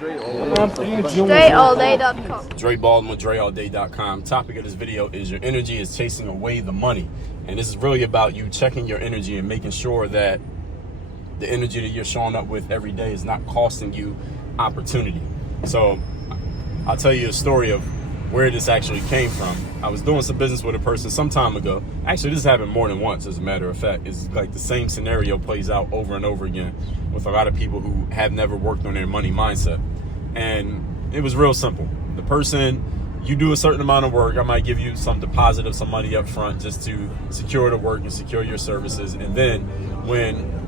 DreAllDay.com. Dre Baldwin, DreAllDay.com. Topic of this video is your energy is chasing away the money. And this is really about you checking your energy and making sure that the energy that you're showing up with every day is not costing you opportunity. So I'll tell you a story of where this actually came from. I was doing some business with a person some time ago. Actually, this happened more than once, as a matter of fact. It's like the same scenario plays out over and over again with a lot of people who have never worked on their money mindset. And it was real simple. The person, you do a certain amount of work, I might give you some deposit of some money up front just to secure the work and secure your services. And then when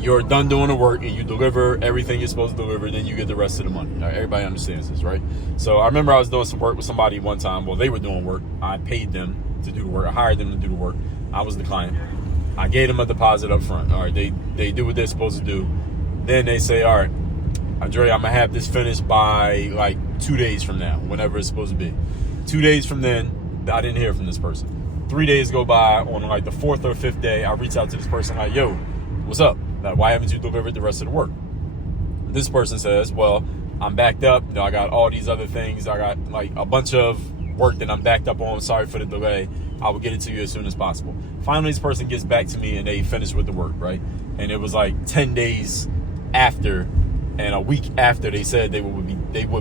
you're done doing the work and you deliver everything you're supposed to deliver, then you get the rest of the money. Right, everybody understands this, right? So I remember I was doing some work with somebody one time. Well, they were doing work. I paid them to do the work. I hired them to do the work. I was the client. I gave them a deposit up front. All right, they do what they're supposed to do. Then they say, all right, Andre, I'm gonna have this finished by like 2 days from now, whenever it's supposed to be. 2 days from then, I didn't hear from this person. 3 days go by. On like the fourth or fifth day, I reach out to this person like, yo, what's up? Like, why haven't you delivered the rest of the work? This person says, well, I'm backed up. You know, I got all these other things. I got like a bunch of work that I'm backed up on. Sorry for the delay. I will get it to you as soon as possible. Finally, this person gets back to me and they finish with the work, right? And it was like 10 days after and a week after they said they would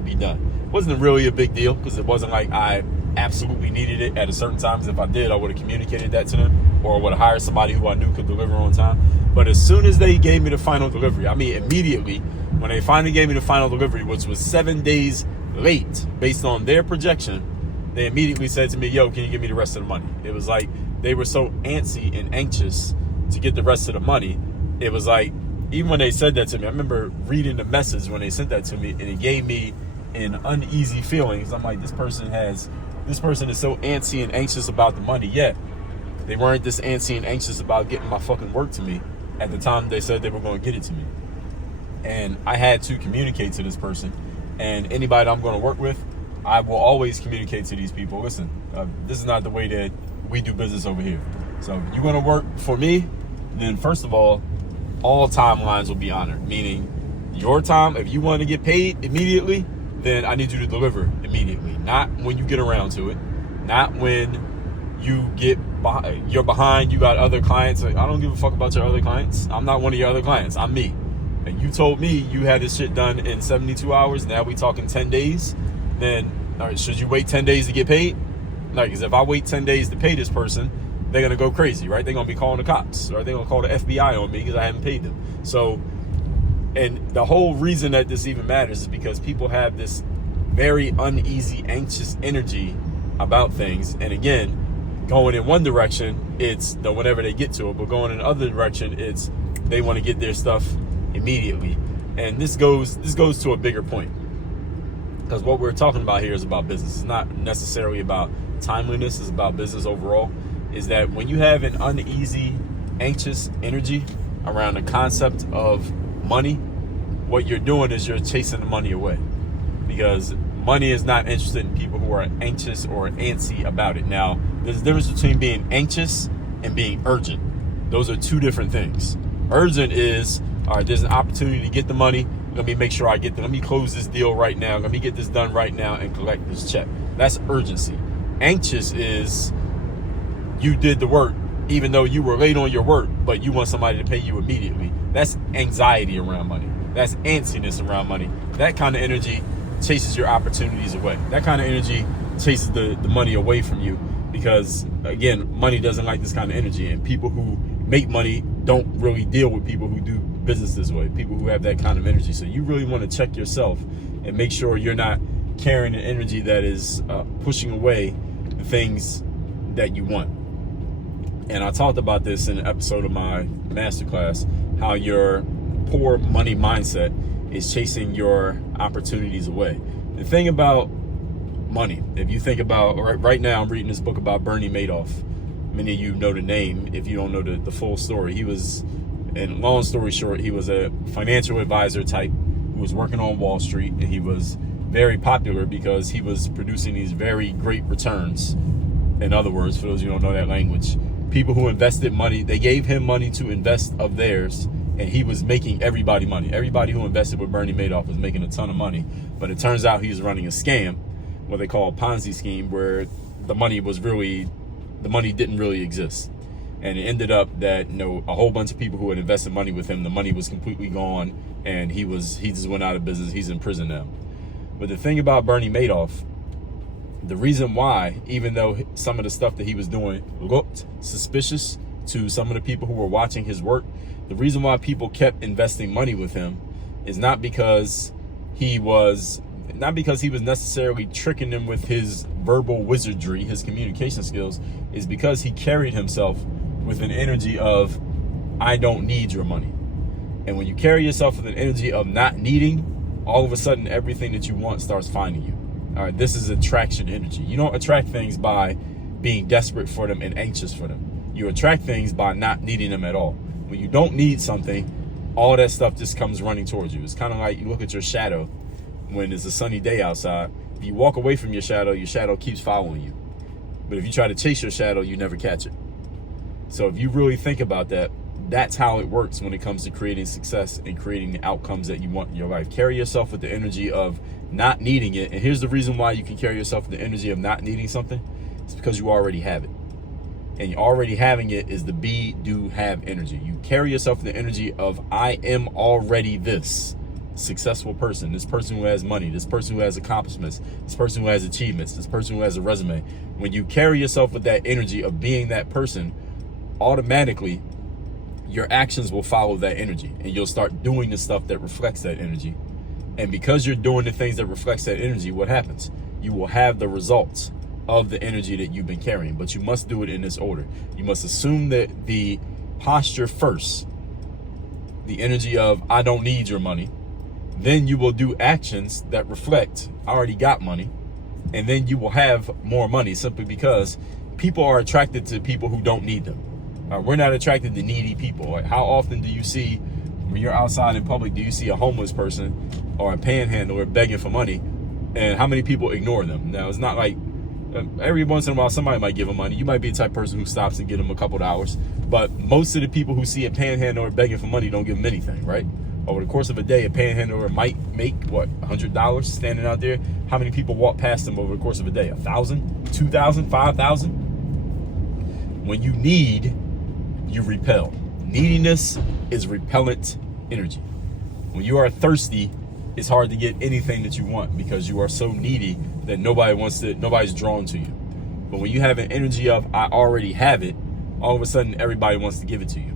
be done. It wasn't really a big deal because it wasn't like I absolutely needed it at a certain time. Because if I did, I would have communicated that to them or would have hired somebody who I knew could deliver on time. But as soon as they gave me the final delivery, I mean immediately, when they finally gave me the final delivery, which was 7 days late based on their projection, they immediately said to me, yo, can you give me the rest of the money? It was like they were so antsy and anxious to get the rest of the money. It was like, even when they said that to me, I remember reading the message when they sent that to me, and it gave me an uneasy feeling. Because I'm like, this person is so antsy and anxious about the money, yet they weren't this antsy and anxious about getting my fucking work to me at the time they said they were going to get it to me. And I had to communicate to this person. And anybody that I'm going to work with, I will always communicate to these people, listen, this is not the way that we do business over here. So if you're going to work for me, then first of all timelines will be honored. Meaning your time, if you want to get paid immediately, then I need you to deliver immediately. Not when you get around to it. Not when you're behind, you got other clients. Like, I don't give a fuck about your other clients. I'm not one of your other clients. I'm me. And you told me you had this shit done in 72 hours. Now we talking 10 days. Then, all right, should you wait 10 days to get paid? Like, because if I wait 10 days to pay this person, they're going to go crazy, right? They're going to be calling the cops, or they're going to call the FBI on me because I haven't paid them. So, and the whole reason that this even matters is because people have this very uneasy, anxious energy about things. And again, going in one direction, it's the whenever they get to it, but going in the other direction, it's they want to get their stuff immediately. And this goes to a bigger point, because what we're talking about here is about business. It's not necessarily about timeliness. It's about business overall. Is that when you have an uneasy, anxious energy around the concept of money, what you're doing is you're chasing the money away, because money is not interested in people who are anxious or antsy about it. Now, there's a difference between being anxious and being urgent. Those are two different things. Urgent is, all right, there's an opportunity to get the money. Let me make sure let me close this deal right now. Let me get this done right now and collect this check. That's urgency. Anxious is, you did the work, even though you were late on your work, but you want somebody to pay you immediately. That's anxiety around money. That's antsiness around money. That kind of energy chases your opportunities away. That kind of energy chases the money away from you, because again, money doesn't like this kind of energy, and people who make money don't really deal with people who do business this way, people who have that kind of energy. So you really want to check yourself and make sure you're not carrying an energy that is pushing away the things that you want. And I talked about this in an episode of my masterclass, how your poor money mindset is chasing your opportunities away. The thing about money, if you think about, right now I'm reading this book about Bernie Madoff. Many of you know the name. If you don't know the full story, he was, and long story short, he was a financial advisor type who was working on Wall Street, and he was very popular because he was producing these very great returns. In other words, for those who don't know that language, people who invested money, they gave him money to invest of theirs, and he was making everybody money. Everybody who invested with Bernie Madoff was making a ton of money, but it turns out he was running a scam, what they call a Ponzi scheme, where the money didn't really exist. And it ended up that, a whole bunch of people who had invested money with him, the money was completely gone, and he just went out of business. He's in prison now. But the thing about Bernie Madoff, the reason why, even though some of the stuff that he was doing looked suspicious to some of the people who were watching his work, the reason why people kept investing money with him is not because he was necessarily tricking them with his verbal wizardry, his communication skills, is because he carried himself with an energy of, I don't need your money. And when you carry yourself with an energy of not needing, all of a sudden everything that you want starts finding you. All right, this is attraction energy. You don't attract things by being desperate for them and anxious for them. You attract things by not needing them at all. When you don't need something, all that stuff just comes running towards you. It's kind of like you look at your shadow when it's a sunny day outside. If you walk away from your shadow keeps following you. But if you try to chase your shadow, you never catch it. So if you really think about that, that's how it works when it comes to creating success and creating the outcomes that you want in your life. Carry yourself with the energy of not needing it. And here's the reason why you can carry yourself with the energy of not needing something. It's because you already have it. And already having it is the be, do, have energy. You carry yourself with the energy of, I am already this successful person, this person who has money, this person who has accomplishments, this person who has achievements, this person who has a resume. When you carry yourself with that energy of being that person, automatically your actions will follow that energy, and you'll start doing the stuff that reflects that energy. And because you're doing the things that reflects that energy, what happens? You will have the results of the energy that you've been carrying, but you must do it in this order. You must assume that the posture first, the energy of, I don't need your money. Then you will do actions that reflect, I already got money. And then you will have more money, simply because people are attracted to people who don't need them. We're not attracted to needy people. Like, how often do you see, when you're outside in public, do you see a homeless person or a panhandler begging for money? And how many people ignore them? Now, it's not like every once in a while somebody might give them money. You might be the type of person who stops and give them a couple dollars. But most of the people who see a panhandler begging for money don't give them anything, right? Over the course of a day, a panhandler might make, $100 standing out there. How many people walk past them over the course of a day? 1,000, 2,000, 5,000? When you need, you repel. Neediness is repellent energy. When you are thirsty, it's hard to get anything that you want because you are so needy that nobody's drawn to you. But when you have an energy of, I already have it, all of a sudden everybody wants to give it to you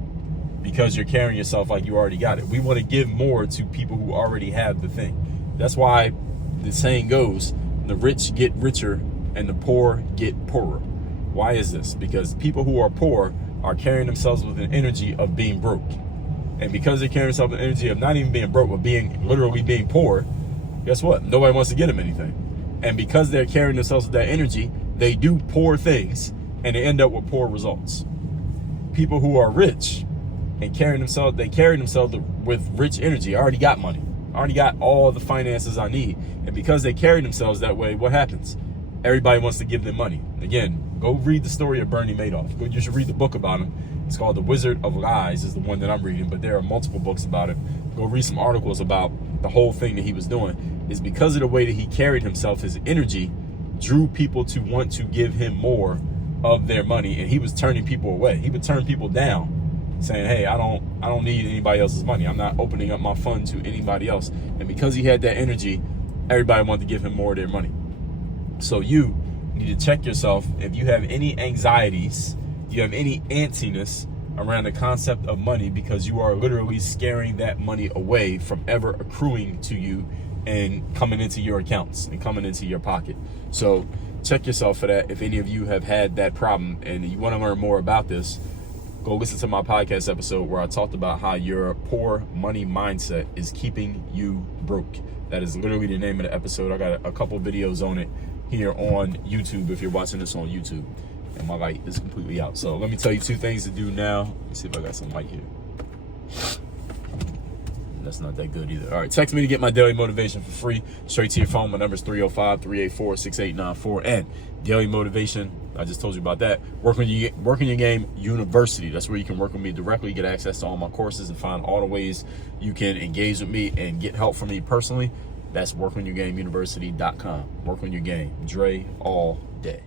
because you're carrying yourself like you already got it. We want to give more to people who already have the thing. That's why the saying goes, the rich get richer and the poor get poorer. Why is this? Because people who are poor are carrying themselves with an energy of being broke. And because they're carrying themselves with an energy of not even being broke, but literally being poor, guess what? Nobody wants to get them anything. And because they're carrying themselves with that energy, they do poor things and they end up with poor results. People who are rich and carry themselves with rich energy. I already got money. I already got all the finances I need. And because they carry themselves that way, what happens? Everybody wants to give them money. Again, go read the story of Bernie Madoff. You should read the book about him. It's called The Wizard of Lies is the one that I'm reading, but there are multiple books about it. Go read some articles about the whole thing that he was doing. It's because of the way that he carried himself, his energy drew people to want to give him more of their money, and he was turning people away. He would turn people down, saying, hey, I don't need anybody else's money. I'm not opening up my fund to anybody else. And because he had that energy, everybody wanted to give him more of their money. So you need to check yourself if you have any anxieties, you have any antsiness around the concept of money, because you are literally scaring that money away from ever accruing to you and coming into your accounts and coming into your pocket. So check yourself for that. If any of you have had that problem and you want to learn more about this, go listen to my podcast episode where I talked about how your poor money mindset is keeping you broke. That is literally the name of the episode. I got a couple videos on it here on YouTube if you're watching this on YouTube. And my light is completely out. So let me tell you two things to do now. Let's see if I got some light here. that's not that good either. All right, text me to get my daily motivation for free, straight to your phone. My number is 305-384-6894. And daily motivation, I just told you about that. Work on your game university. That's where you can work with me directly, get access to all my courses, and find all the ways you can engage with me and get help from me personally. That's workonyourgameuniversity.com. Work on your game. Dre all day.